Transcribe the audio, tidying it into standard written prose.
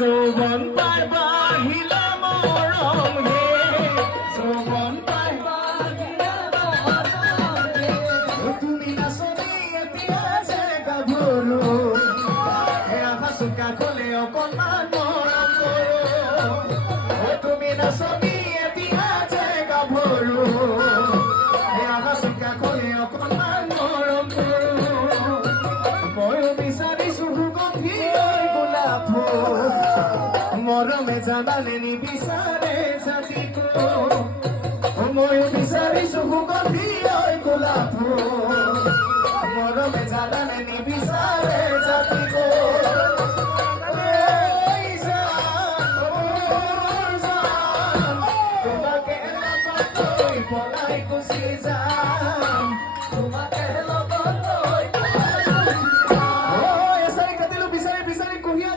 যৌবন পাই বাহিলা মৰম হে যৌবন পাই বাহিলা মৰম হে তুমি নাচনি এতিয়া যে গাভৰু হেয়া হাচুকা কলে অকণমান মৰম কৰো তুমি নাচনি এতিয়া যে গাভৰু হেয়া হাচুকা কলে অকণমান মৰম কৰো ময়ো বিচাৰিছো সুগন্ধি গোলাপ মৰমে জানালে নিবিচাৰে জাতিটো ময়ো বিচাৰিছো সুগন্ধি গোলাপ মৰমে জানালে নিবিচাৰে জাতিটো তোমাকে পলাই গুচি যাম তোমাকে লগত